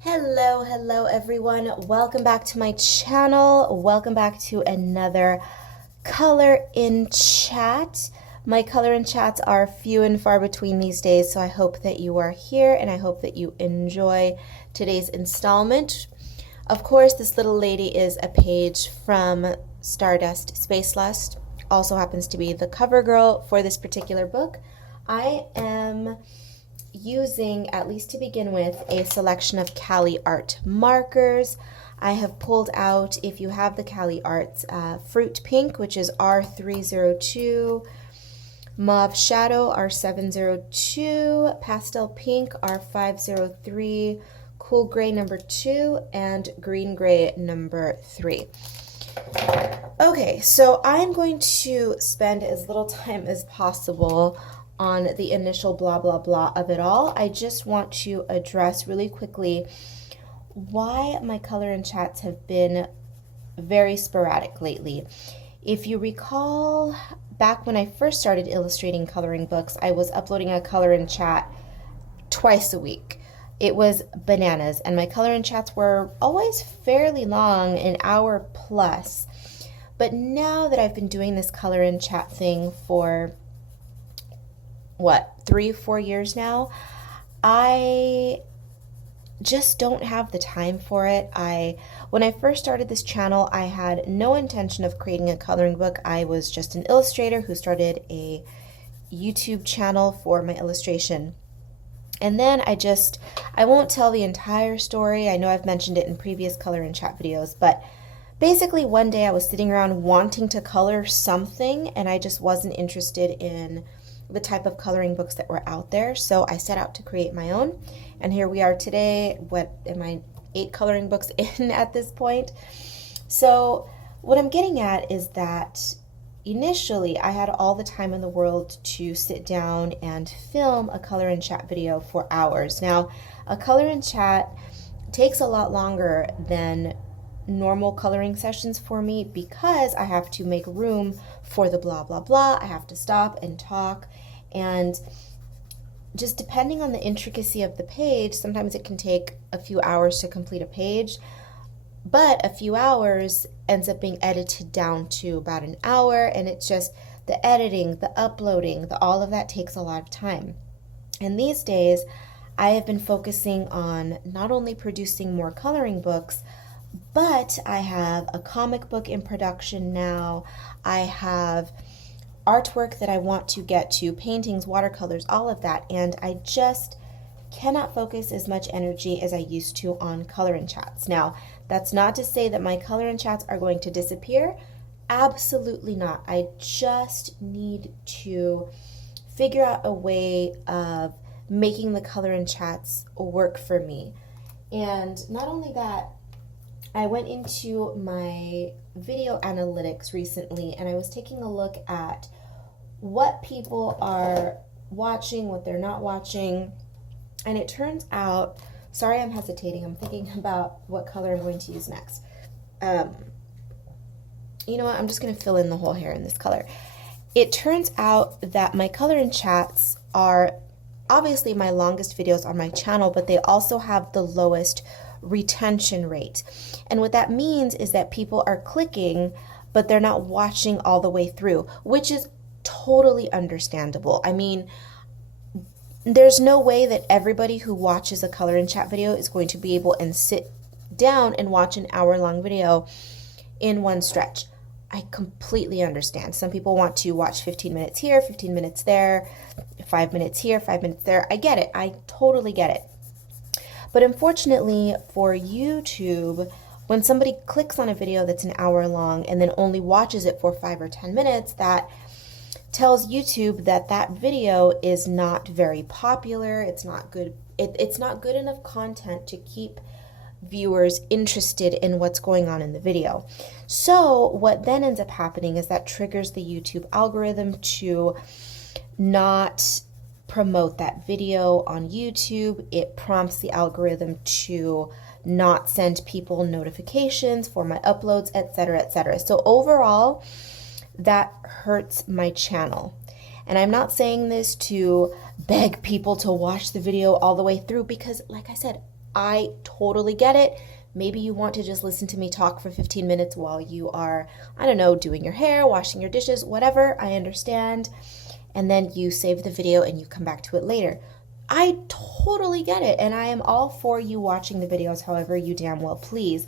Hello everyone. Welcome back to my channel. Welcome back to another color in chat. My color in chats are few and far between these days, so I hope that you are here and I hope that you enjoy today's installment. Of course, this little lady is a page from Stardust Space Lust. Also happens to be the cover girl for this particular book. I am using, at least to begin with, a selection of Cali Art markers. I have pulled out, if you have the Cali Arts, Fruit Pink, which is R302, Mauve Shadow R702, Pastel Pink R503, Cool Gray number 2, and Green Gray number 3. Okay, so I'm going to spend as little time as possible on the initial blah blah blah of it all. I just want to address really quickly why my color in chats have been very sporadic lately. If you recall, back when I first started illustrating coloring books, I was uploading a color in chat twice a week. It was bananas, and my color in chats were always fairly long, an hour plus. But now that I've been doing this color in chat thing for 3-4 years now, I just don't have the time for it. When I first started this channel, I had no intention of creating a coloring book. I was just an illustrator who started a YouTube channel for my illustration. And then I won't tell the entire story. I know I've mentioned it in previous color and chat videos, but basically one day I was sitting around wanting to color something, and I just wasn't interested in the type of coloring books that were out there. So I set out to create my own, and here we are today. What am I, 8 coloring books in at this point? So what I'm getting at is that initially I had all the time in the world to sit down and film a color and chat video for hours. Now, a color and chat takes a lot longer than normal coloring sessions for me because I have to make room for the blah blah blah. I have to stop and talk, and just depending on the intricacy of the page, sometimes it can take a few hours to complete a page, but a few hours ends up being edited down to about an hour, and it's just the editing, the uploading, all of that takes a lot of time. And these days I have been focusing on not only producing more coloring books, but I have a comic book in production now. I have artwork that I want to get to, paintings, watercolors, all of that, and I just cannot focus as much energy as I used to on color and chats. Now, that's not to say that my color and chats are going to disappear. Absolutely not. I just need to figure out a way of making the color and chats work for me. And not only that, I went into my video analytics recently, and I was taking a look at what people are watching, what they're not watching, and it turns out, sorry I'm hesitating, I'm thinking about what color I'm going to use next. You know what, I'm just going to fill in the whole hair in this color. It turns out that my color and chats are obviously my longest videos on my channel, but they also have the lowest retention rate. And what that means is that people are clicking, but they're not watching all the way through, which is totally understandable. I mean, there's no way that everybody who watches a color and chat video is going to be able and sit down and watch an hour-long video in one stretch. I completely understand. Some people want to watch 15 minutes here, 15 minutes there, 5 minutes here, 5 minutes there. I get it. I totally get it. But unfortunately for YouTube, when somebody clicks on a video that's an hour long and then only watches it for 5 or 10 minutes, that tells YouTube that that video is not very popular. It's not good. It's not good enough content to keep viewers interested in what's going on in the video. So what then ends up happening is that triggers the YouTube algorithm to not promote that video on YouTube. It prompts the algorithm to not send people notifications for my uploads, etc., etc. So overall, that hurts my channel. And I'm not saying this to beg people to watch the video all the way through because, like I said, I totally get it. Maybe you want to just listen to me talk for 15 minutes while you are, I don't know, doing your hair, washing your dishes, whatever. I understand. And then you save the video and you come back to it later. I totally get it. And I am all for you watching the videos however you damn well please.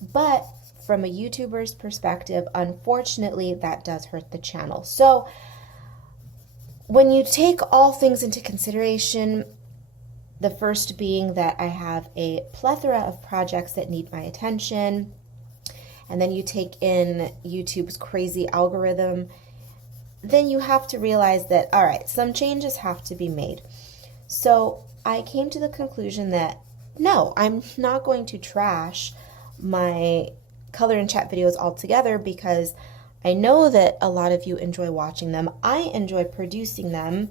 But from a YouTuber's perspective, unfortunately, that does hurt the channel. So when you take all things into consideration, the first being that I have a plethora of projects that need my attention, and then you take in YouTube's crazy algorithm, then you have to realize that, all right, some changes have to be made. So I came to the conclusion that no, I'm not going to trash my color and chat videos altogether, because I know that a lot of you enjoy watching them. I enjoy producing them.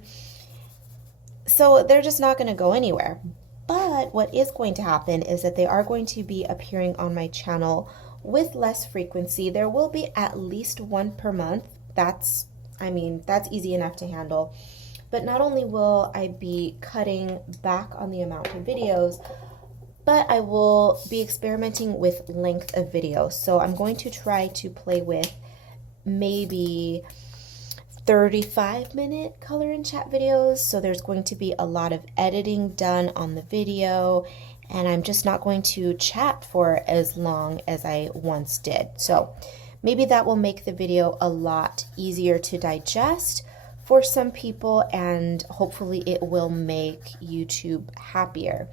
So they're just not going to go anywhere. But what is going to happen is that they are going to be appearing on my channel with less frequency. There will be at least one per month. That's easy enough to handle. But not only will I be cutting back on the amount of videos, but I will be experimenting with length of videos. So I'm going to try to play with maybe 35-minute color and chat videos. So there's going to be a lot of editing done on the video, and I'm just not going to chat for as long as I once did. So maybe that will make the video a lot easier to digest for some people, and hopefully it will make YouTube happier,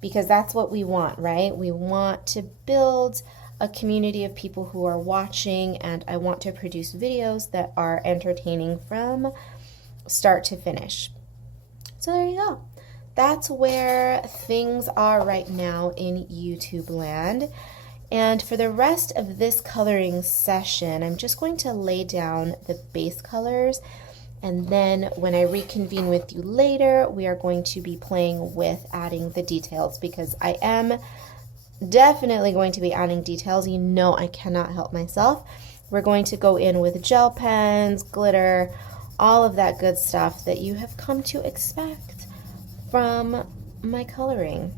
because that's what we want, right? We want to build a community of people who are watching, and I want to produce videos that are entertaining from start to finish. So there you go. That's where things are right now in YouTube land. And for the rest of this coloring session, I'm just going to lay down the base colors, and then when I reconvene with you later, we are going to be playing with adding the details, because I am definitely going to be adding details. You know, I cannot help myself. We're going to go in with gel pens, glitter, all of that good stuff that you have come to expect from my coloring.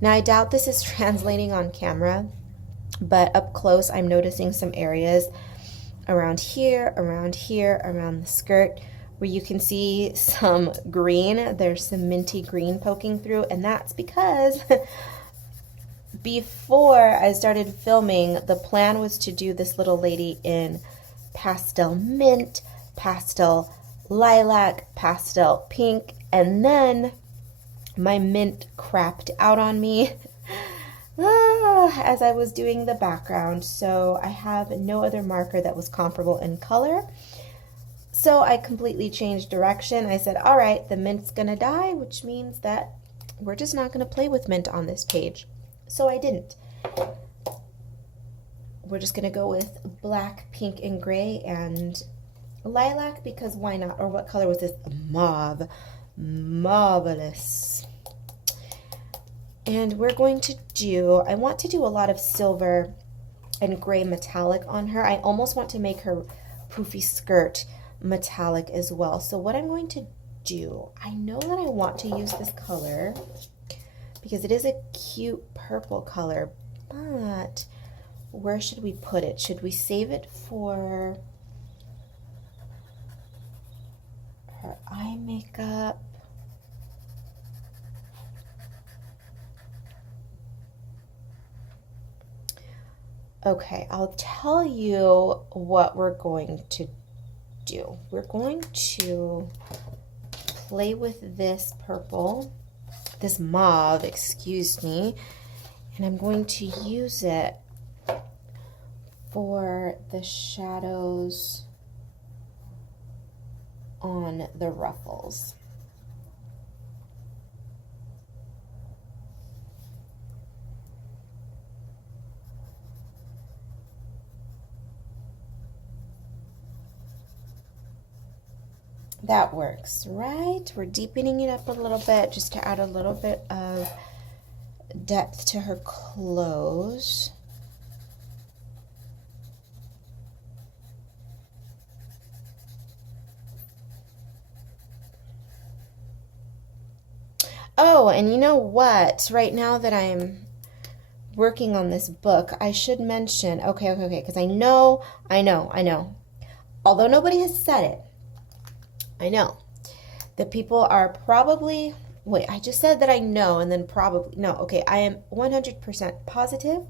Now, I doubt this is translating on camera, but up close I'm noticing some areas around here, around the skirt, where you can see some green. There's some minty green poking through, and that's because before I started filming, the plan was to do this little lady in pastel mint, pastel lilac, pastel pink, and then my mint crapped out on me as I was doing the background. So I have no other marker that was comparable in color. So I completely changed direction. I said, all right, the mint's gonna die, which means that we're just not gonna play with mint on this page. So I didn't. We're just gonna go with black, pink, and gray, and lilac, because why not? Or what color was this? Mauve. Marvelous. And we're going to do, I want to do a lot of silver and gray metallic on her. I almost want to make her poofy skirt metallic as well. So what I'm going to do, I know that I want to use this color because it is a cute purple color, but where should we put it? Should we save it for her eye makeup? Okay, I'll tell you what we're going to do. We're going to play with this purple, this mauve, excuse me, and I'm going to use it for the shadows on the ruffles. That works, right? We're deepening it up a little bit just to add a little bit of depth to her clothes. Oh, and you know what? Right now that I'm working on this book, I should mention, okay, because I know. Although nobody has said it, I know that people are probably, wait, I just said that I know and then probably, no, okay, I am 100% positive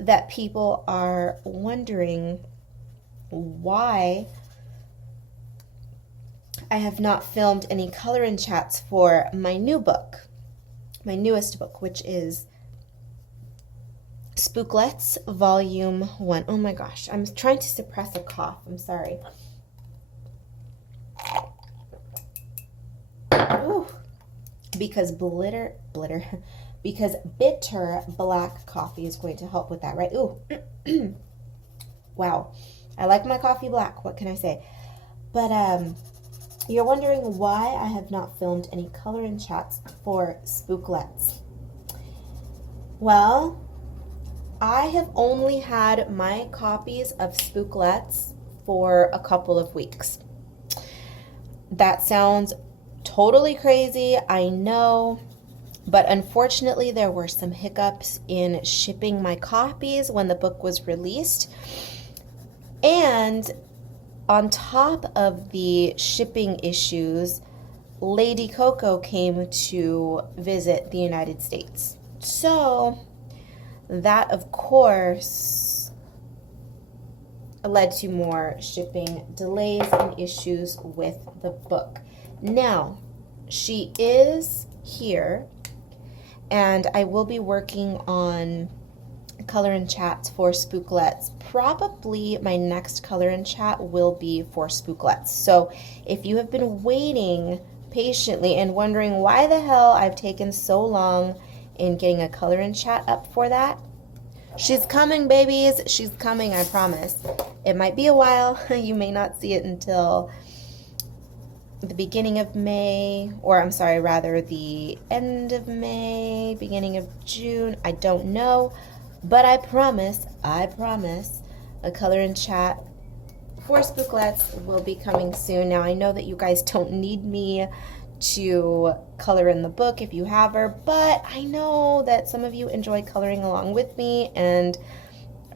that people are wondering why I have not filmed any color and chats for my new book, my newest book, which is Spooklets Volume 1. Oh my gosh, I'm trying to suppress a cough. I'm sorry. Ooh. Because because bitter black coffee is going to help with that, right? Ooh. Wow. I like my coffee black. What can I say? But you're wondering why I have not filmed any color and chats for Spooklets. Well, I have only had my copies of Spooklets for a couple of weeks. That sounds totally crazy, I know, but unfortunately there were some hiccups in shipping my copies when the book was released. And on top of the shipping issues, Lady Coco came to visit the United States. So that, of course, led to more shipping delays and issues with the book. Now, she is here, and I will be working on color and chats for Spooklets. Probably my next color and chat will be for Spooklets. So if you have been waiting patiently and wondering why the hell I've taken so long in getting a color and chat up for that, she's coming, babies. She's coming, I promise. It might be a while. You may not see it until the beginning of May, or I'm sorry, rather the end of May, beginning of June. I don't know. But I promise, a color and chat for Spooklets will be coming soon. Now, I know that you guys don't need me to color in the book if you have her, but I know that some of you enjoy coloring along with me, and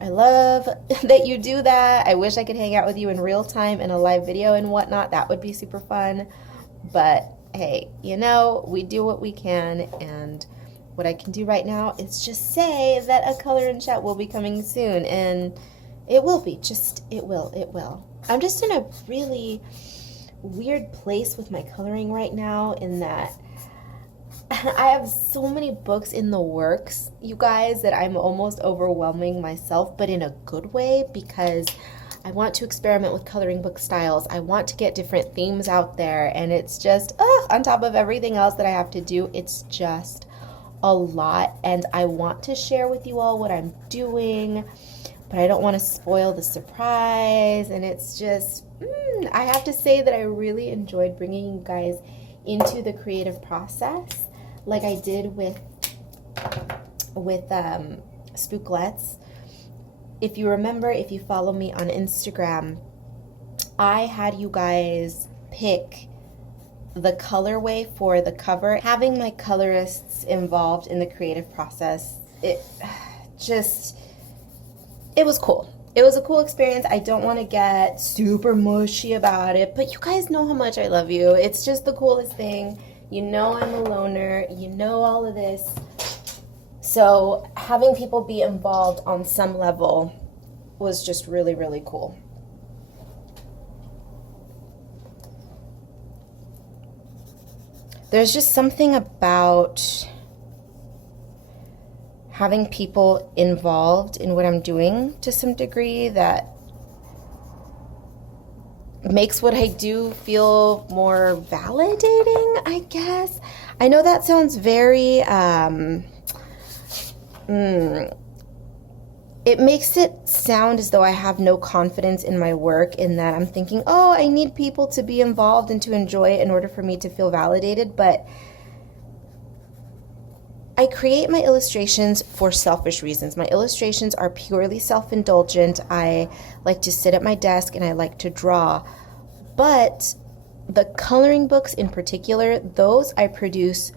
I love that you do that. I wish I could hang out with you in real time in a live video and whatnot. That would be super fun. But hey, you know, we do what we can, and what I can do right now is just say that a color and chat will be coming soon, and it will be. It will. I'm just in a really weird place with my coloring right now, in that I have so many books in the works, you guys, that I'm almost overwhelming myself, but in a good way, because I want to experiment with coloring book styles. I want to get different themes out there, and it's just, on top of everything else that I have to do, it's just a lot, and I want to share with you all what I'm doing, but I don't want to spoil the surprise, and it's just, I have to say that I really enjoyed bringing you guys into the creative process, like I did with Spooklets. If you remember, if you follow me on Instagram, I had you guys pick the colorway for the cover. Having my colorists involved in the creative process, it was cool. It was a cool experience. I don't want to get super mushy about it, but you guys know how much I love you. It's just the coolest thing. You know I'm a loner. You know all of this. So having people be involved on some level was just really, really cool. There's just something about having people involved in what I'm doing to some degree that makes what I do feel more validating, I guess. I know that sounds very, it makes it sound as though I have no confidence in my work, in that I'm thinking, oh, I need people to be involved and to enjoy it in order for me to feel validated, but I create my illustrations for selfish reasons. My illustrations are purely self-indulgent. I like to sit at my desk and I like to draw. But the coloring books in particular, those I produce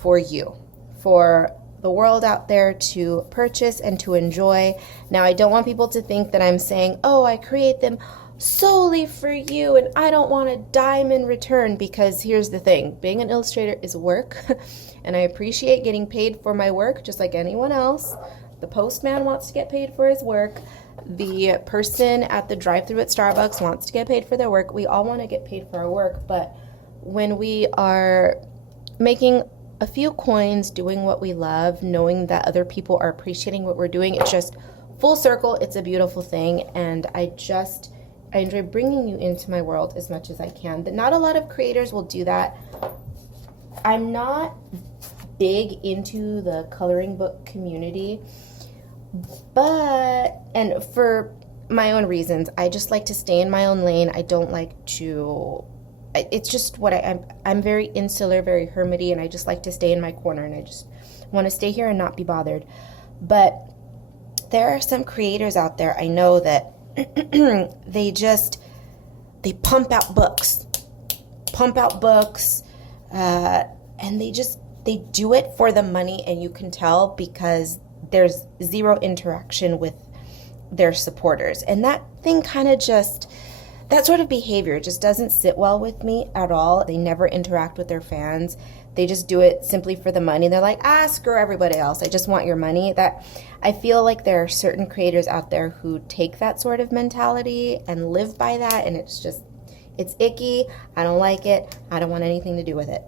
for you, for the world out there to purchase and to enjoy. Now, I don't want people to think that I'm saying, oh, I create them solely for you and I don't want a dime in return, because here's the thing, being an illustrator is work and I appreciate getting paid for my work just like anyone else. The postman wants to get paid for his work. The person at the drive-thru at Starbucks wants to get paid for their work. We all want to get paid for our work, but when we are making a few coins doing what we love, knowing that other people are appreciating what we're doing, it's just full circle. It's a beautiful thing, and I enjoy bringing you into my world as much as I can. But not a lot of creators will do that. I'm not big into the coloring book community, and for my own reasons, I just like to stay in my own lane. I don't like to, it's just what I'm very insular, very hermity, and I just like to stay in my corner, and I just want to stay here and not be bothered. But there are some creators out there I know that they pump out books, and they do it for the money, and you can tell because there's zero interaction with their supporters. And that thing that sort of behavior just doesn't sit well with me at all. They never interact with their fans. They just do it simply for the money. They're like, screw everybody else. I just want your money. That I feel like there are certain creators out there who take that sort of mentality and live by that, and it's icky. I don't like it. I don't want anything to do with it.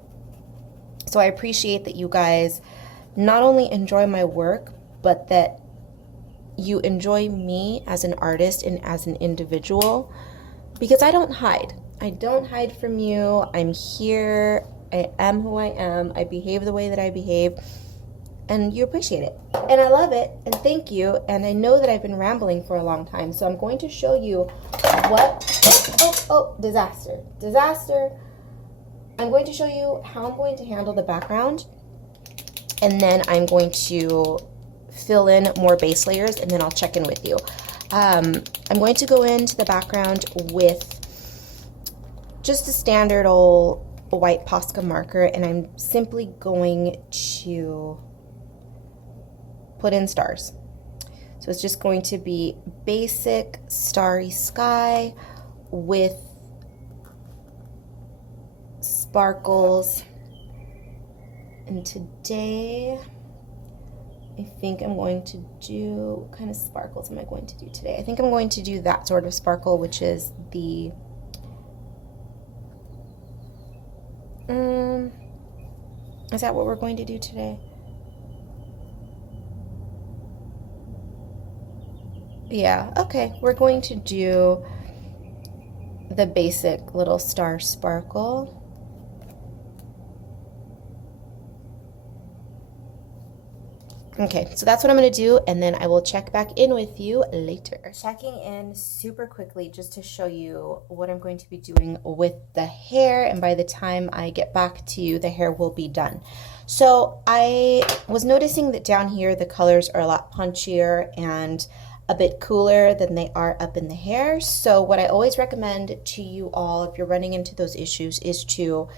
So I appreciate that you guys not only enjoy my work, but that you enjoy me as an artist and as an individual, because I don't hide. I don't hide from you. I'm here. I am who I am. I behave the way that I behave, and you appreciate it. And I love it, and thank you. And I know that I've been rambling for a long time, so I'm going to show you disaster. I'm going to show you how I'm going to handle the background, and then I'm going to fill in more base layers, and then I'll check in with you. I'm going to go into the background with just a standard old white Posca marker, and I'm simply going to put in stars. So it's just going to be basic starry sky with sparkles. And today I think I'm going to do, what kind of sparkles am I going to do today? I think I'm going to do that sort of sparkle, which is the is that what we're going to do today? Yeah, okay. We're going to do the basic little star sparkle. Okay, so that's what I'm going to do, and then I will check back in with you later. Checking in super quickly just to show you what I'm going to be doing with the hair, and by the time I get back to you, the hair will be done. So I was noticing that down here the colors are a lot punchier and a bit cooler than they are up in the hair. So what I always recommend to you all, if you're running into those issues, is to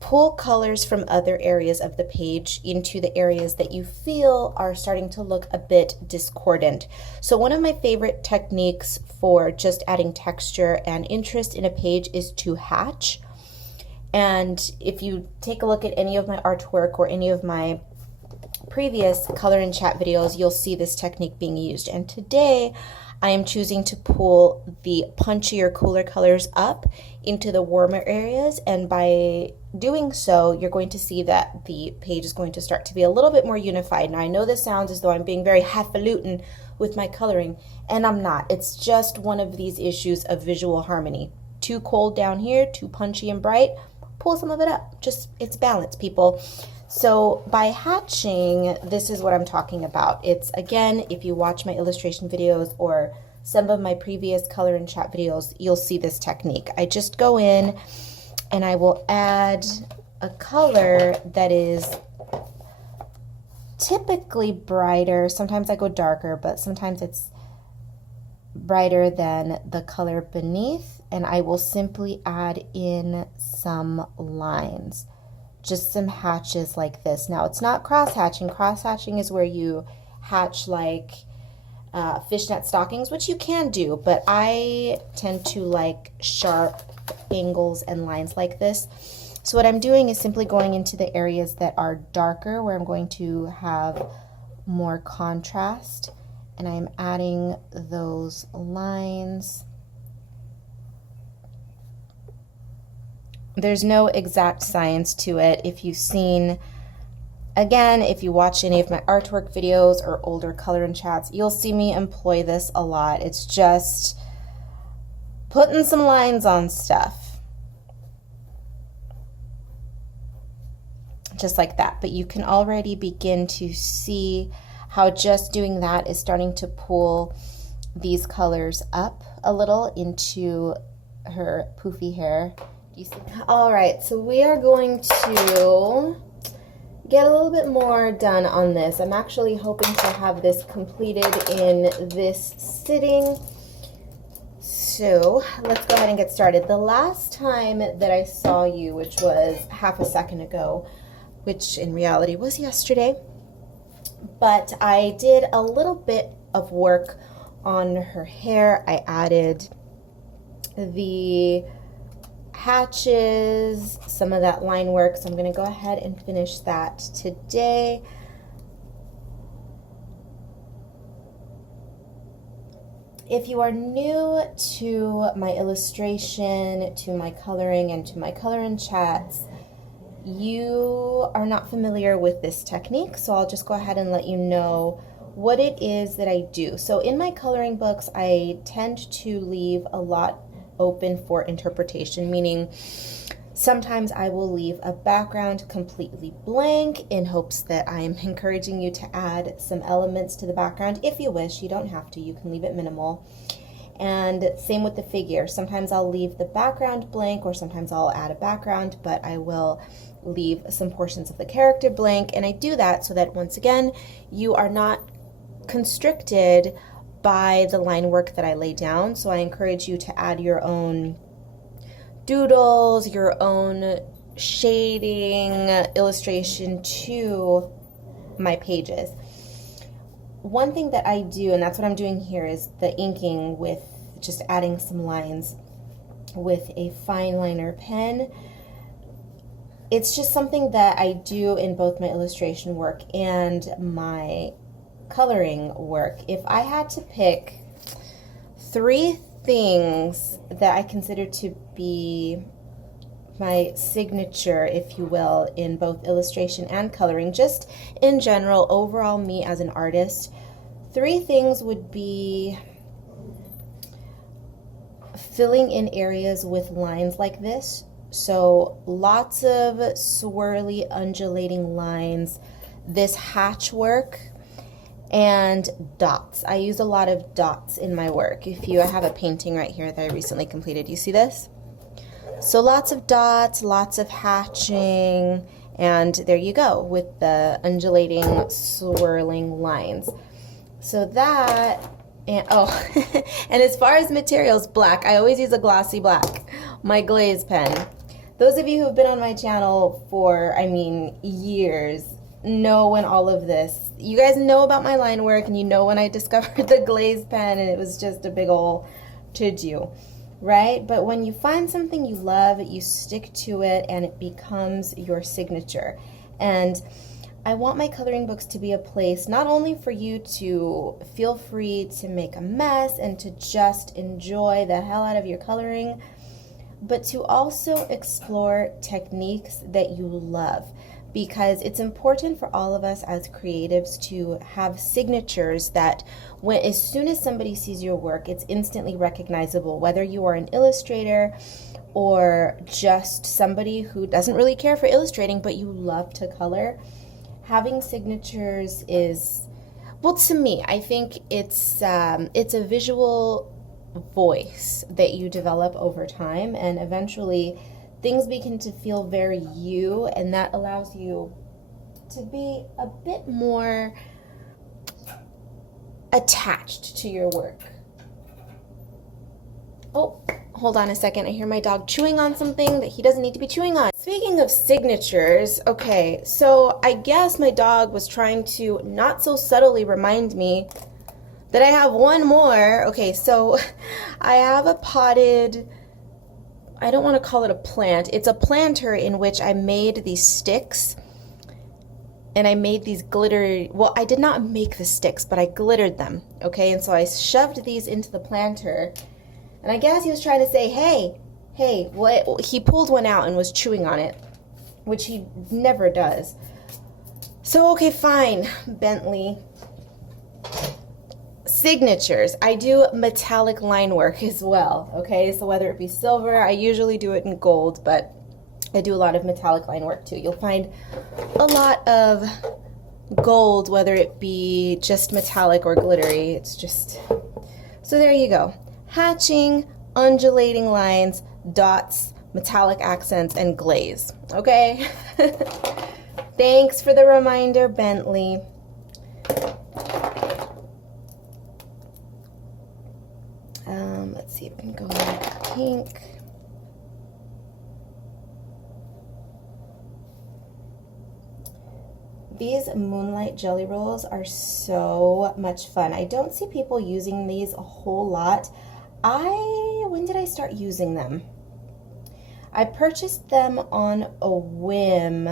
pull colors from other areas of the page into the areas that you feel are starting to look a bit discordant. So one of my favorite techniques for just adding texture and interest in a page is to hatch. And if you take a look at any of my artwork or any of my previous color and chat videos, you'll see this technique being used. And today I am choosing to pull the punchier, cooler colors up into the warmer areas, and by doing so, you're going to see that the page is going to start to be a little bit more unified. Now, I know this sounds as though I'm being very highfalutin with my coloring, and I'm not. It's just one of these issues of visual harmony. Too cold down here, too punchy and bright, pull some of it up. Just, it's balance, people. So by hatching, this is what I'm talking about. It's, again, if you watch my illustration videos or some of my previous color and chat videos, you'll see this technique. I just go in and I will add a color that is typically brighter. Sometimes I go darker, but sometimes it's brighter than the color beneath. and I will simply add in some lines, just some hatches like this. Now, it's not cross hatching. Cross hatching is where you hatch like fishnet stockings, which you can do, but I tend to like sharp angles and lines like this. So what I'm doing is simply going into the areas that are darker, where I'm going to have more contrast, and I'm adding those lines. There's no exact science to it. If you've seen, again, if you watch any of my artwork videos or older color and chats, you'll see me employ this a lot. It's just putting some lines on stuff. Just like that. But you can already begin to see how just doing that is starting to pull these colors up a little into her poofy hair. You see? All right, so we are going to get a little bit more done on this. I'm actually hoping to have this completed in this sitting. So let's go ahead and get started. The last time that I saw you, which was half a second ago, which in reality was yesterday, but I did a little bit of work on her hair. I added the hatches, some of that line work, so I'm going to go ahead and finish that today. If you are new to my illustration, to my coloring, and to my color and chats, you are not familiar with this technique, so I'll just go ahead and let you know what it is that I do. So in my coloring books, I tend to leave a lot open for interpretation, meaning sometimes I will leave a background completely blank in hopes that I'm encouraging you to add some elements to the background. If you wish, you don't have to, you can leave it minimal. And same with the figure. Sometimes I'll leave the background blank, or sometimes I'll add a background, but I will leave some portions of the character blank. And I do that so that, once again, you are not constricted by the line work that I lay down. So I encourage you to add your own doodles, your own shading, illustration to my pages. One thing that I do, and that's what I'm doing here, is the inking with just adding some lines with a fine liner pen. It's just something that I do in both my illustration work and my coloring work. If I had to pick 3 things that I consider to be my signature, if you will, in both illustration and coloring, just in general, overall me as an artist, 3 things would be filling in areas with lines like this. So lots of swirly, undulating lines, this hatch work, and dots. I use a lot of dots in my work. I have a painting right here that I recently completed. You see this? So lots of dots, lots of hatching, and there you go with the undulating, swirling lines. So that, and oh, and as far as materials, black. I always use a glossy black, my glaze pen. Those of you who have been on my channel for, years, know when all of this, you guys know about my line work, and you know when I discovered the glaze pen and it was just a big ol' to-do, right? But when you find something you love, you stick to it and it becomes your signature. And I want my coloring books to be a place not only for you to feel free to make a mess and to just enjoy the hell out of your coloring, but to also explore techniques that you love. Because it's important for all of us as creatives to have signatures that as soon as somebody sees your work, it's instantly recognizable, whether you are an illustrator or just somebody who doesn't really care for illustrating, but you love to color. Having signatures is, well, to me, I think it's a visual voice that you develop over time, and eventually things begin to feel very you, and that allows you to be a bit more attached to your work. Oh, Hold on a second. I hear my dog chewing on something that he doesn't need to be chewing on. Speaking of signatures, okay, so I guess my dog was trying to not so subtly remind me that I have one more. Okay, so I have a potted, I don't want to call it a plant. It's a planter in which I made these sticks. And I made these glittery, well, I did not make the sticks, but I glittered them, okay? And so I shoved these into the planter. And I guess he was trying to say, hey, what? He pulled one out and was chewing on it, which he never does. So, okay, fine, Bentley. Signatures. I do metallic line work as well, okay? So whether it be silver, I usually do it in gold, but I do a lot of metallic line work too. You'll find a lot of gold, whether it be just metallic or glittery. It's just, so there you go. Hatching, undulating lines, dots, metallic accents, and glaze. Okay? Thanks for the reminder, Bentley. Let's see if we can go with pink. These Moonlight Jelly Rolls are so much fun. I don't see people using these a whole lot. When did I start using them? I purchased them on a whim.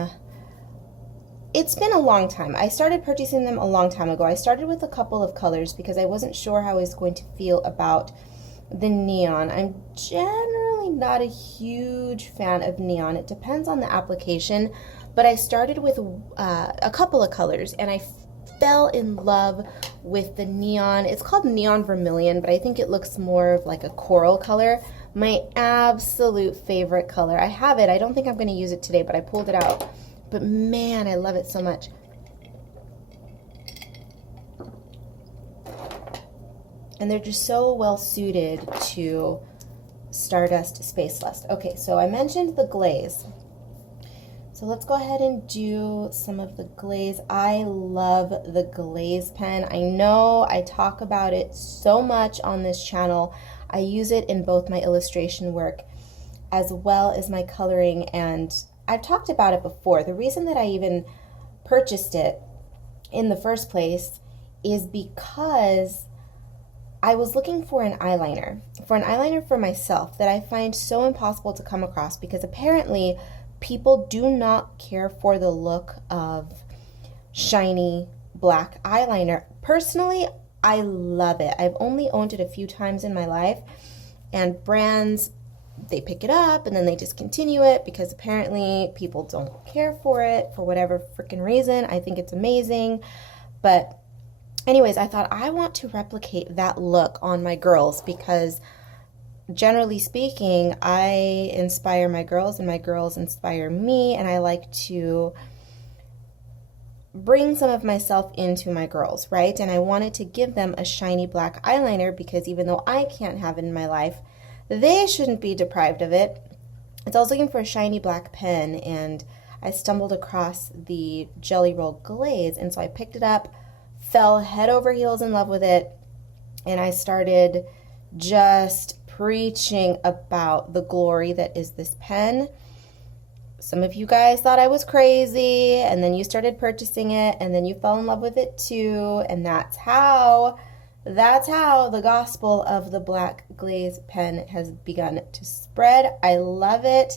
It's been a long time. I started purchasing them a long time ago. I started with a couple of colors because I wasn't sure how I was going to feel about the neon. I'm generally not a huge fan of neon. It depends on the application, but I started with a couple of colors and I fell in love with the neon. It's called Neon Vermilion, but I think it looks more of like a coral color. My absolute favorite color. I have it. I don't think I'm going to use it today, but I pulled it out. But man, I love it so much. And they're just so well suited to Stardust Space Lust. Okay, so I mentioned the glaze. So let's go ahead and do some of the glaze. I love the glaze pen. I know I talk about it so much on this channel. I use it in both my illustration work as well as my coloring, and I've talked about it before. The reason that I even purchased it in the first place is because I was looking for an eyeliner for myself that I find so impossible to come across, because apparently people do not care for the look of shiny black eyeliner. Personally, I love it. I've only owned it a few times in my life, and brands, they pick it up and then they discontinue it because apparently people don't care for it for whatever freaking reason. I think it's amazing. But anyways, I thought I want to replicate that look on my girls because generally speaking, I inspire my girls and my girls inspire me, and I like to bring some of myself into my girls, right? And I wanted to give them a shiny black eyeliner because even though I can't have it in my life, they shouldn't be deprived of it. So I was looking for a shiny black pen, and I stumbled across the Jelly Roll Glaze, and so I picked it up, fell head over heels in love with it, and I started just preaching about the glory that is this pen. Some of you guys thought I was crazy, and then you started purchasing it, and then you fell in love with it too, and that's how the gospel of the black glaze pen has begun to spread. I love it.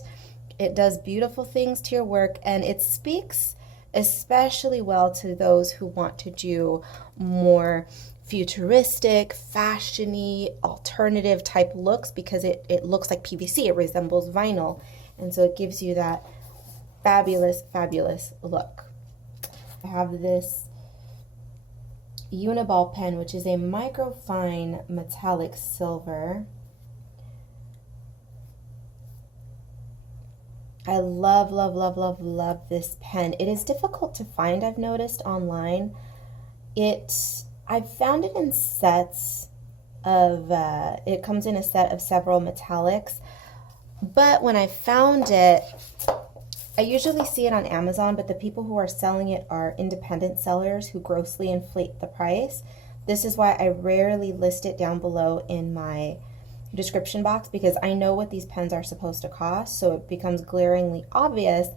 It does beautiful things to your work, and it speaks especially well to those who want to do more futuristic, fashion-y, alternative type looks, because it looks like PVC. It resembles vinyl, and so it gives you that fabulous, fabulous look. I have this Uniball pen, which is a microfine metallic silver. I love, love, love, love, love this pen. It is difficult to find, I've noticed online. I've found it in sets of, it comes in a set of several metallics, but when I found it, I usually see it on Amazon, but the people who are selling it are independent sellers who grossly inflate the price. This is why I rarely list it down below in my description box because I know what these pens are supposed to cost, so it becomes glaringly obvious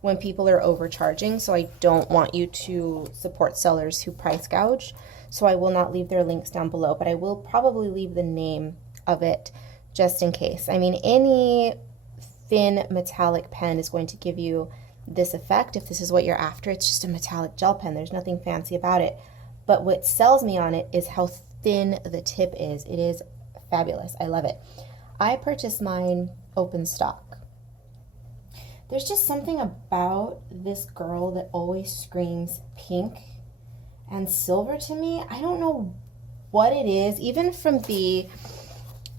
when people are overcharging. So I don't want you to support sellers who price gouge. So I will not leave their links down below, but I will probably leave the name of it just in case. I mean, any thin metallic pen is going to give you this effect if this is what you're after. It's just a metallic gel pen. There's nothing fancy about it. But what sells me on it is how thin the tip is. It is fabulous. I love it. I purchased mine open stock. There's just something about this girl that always screams pink and silver to me. I don't know what it is. Even from the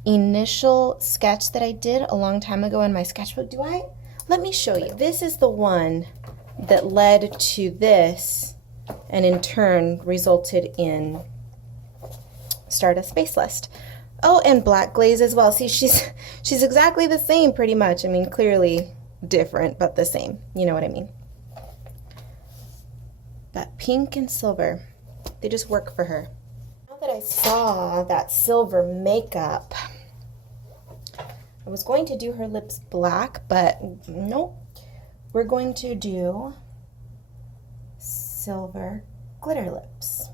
initial sketch that I did a long time ago in my sketchbook, let me show you. This is the one that led to this and in turn resulted in Stardust Space List. Oh, and black glaze as well. See, she's exactly the same pretty much. I mean, clearly different, but the same. You know what I mean? But pink and silver, they just work for her. Now that I saw that silver makeup, I was going to do her lips black, but nope. We're going to do silver glitter lips.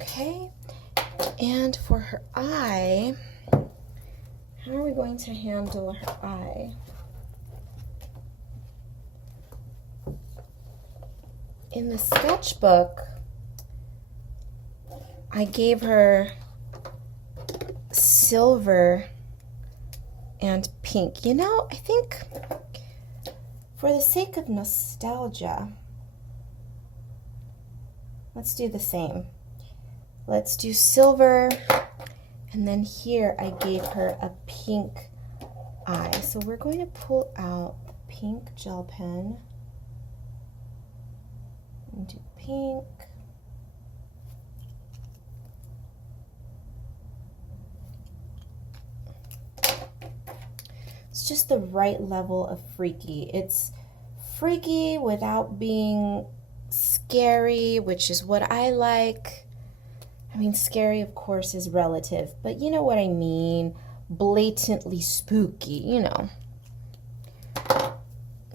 Okay, and for her eye, how are we going to handle her eye? In the sketchbook, I gave her silver and pink. You know, I think for the sake of nostalgia, let's do the same. Let's do silver, and then here I gave her a pink eye. So we're going to pull out pink gel pen and do pink. It's just the right level of freaky. It's freaky without being scary, which is what I like. I mean, scary, of course, is relative, but you know what I mean. Blatantly spooky, you know.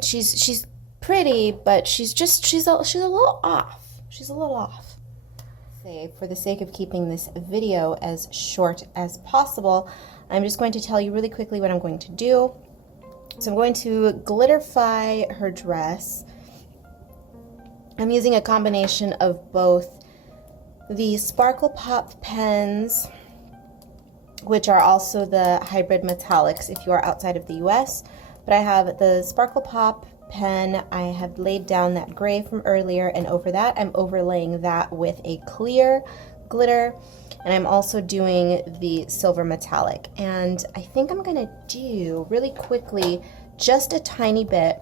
She's pretty, but she's a little off. She's a little off. Say, for the sake of keeping this video as short as possible, I'm just going to tell you really quickly what I'm going to do. So I'm going to glitterify her dress. I'm using a combination of both the Sparkle Pop pens, which are also the hybrid metallics if you are outside of the US. But I have the Sparkle Pop pen. I have laid down that gray from earlier, and over that I'm overlaying that with a clear glitter, and I'm also doing the silver metallic. And I think I'm gonna do really quickly just a tiny bit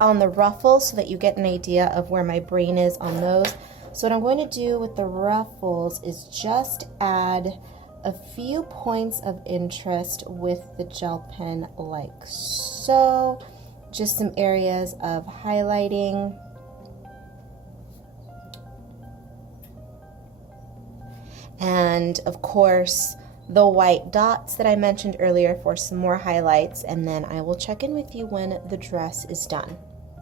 on the ruffles so that you get an idea of where my brain is on those. So what I'm going to do with the ruffles is just add a few points of interest with the gel pen like so. Just some areas of highlighting. And of course, the white dots that I mentioned earlier for some more highlights, and then I will check in with you when the dress is done.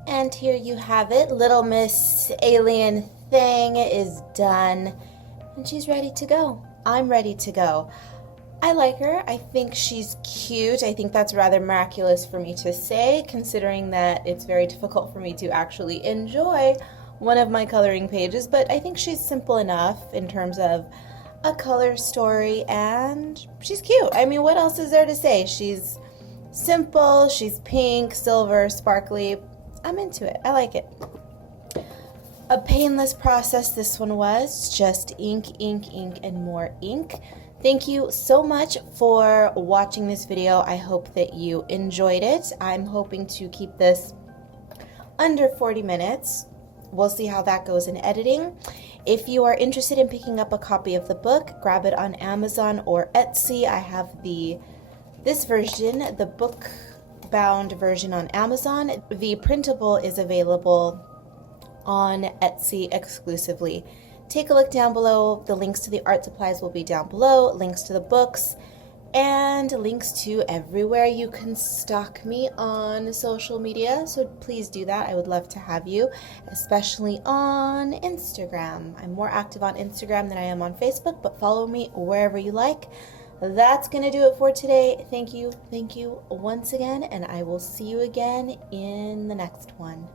And here you have it. Little Miss Alien Thing is done, and she's ready to go. I'm ready to go. I like her. I think she's cute. I think that's rather miraculous for me to say, considering that it's very difficult for me to actually enjoy one of my coloring pages, but I think she's simple enough in terms of a color story, and she's cute. I mean, what else is there to say? She's simple, she's pink, silver, sparkly. I'm into it. I like it. A painless process this one was. Just ink, ink, ink, and more ink. Thank you so much for watching this video. I hope that you enjoyed it. I'm hoping to keep this under 40 minutes. we'll see how that goes in editing. If you are interested in picking up a copy of the book, grab it on Amazon or Etsy. I have this version, the book bound version, on Amazon. The printable is available on Etsy exclusively. Take a look down below. The links to the art supplies will be down below, links to the books, and links to everywhere you can stalk me on social media. So please do that. I would love to have you, especially on Instagram. I'm more active on Instagram than I am on Facebook, but follow me wherever you like. That's going to do it for today. Thank you once again, and I will see you again in the next one.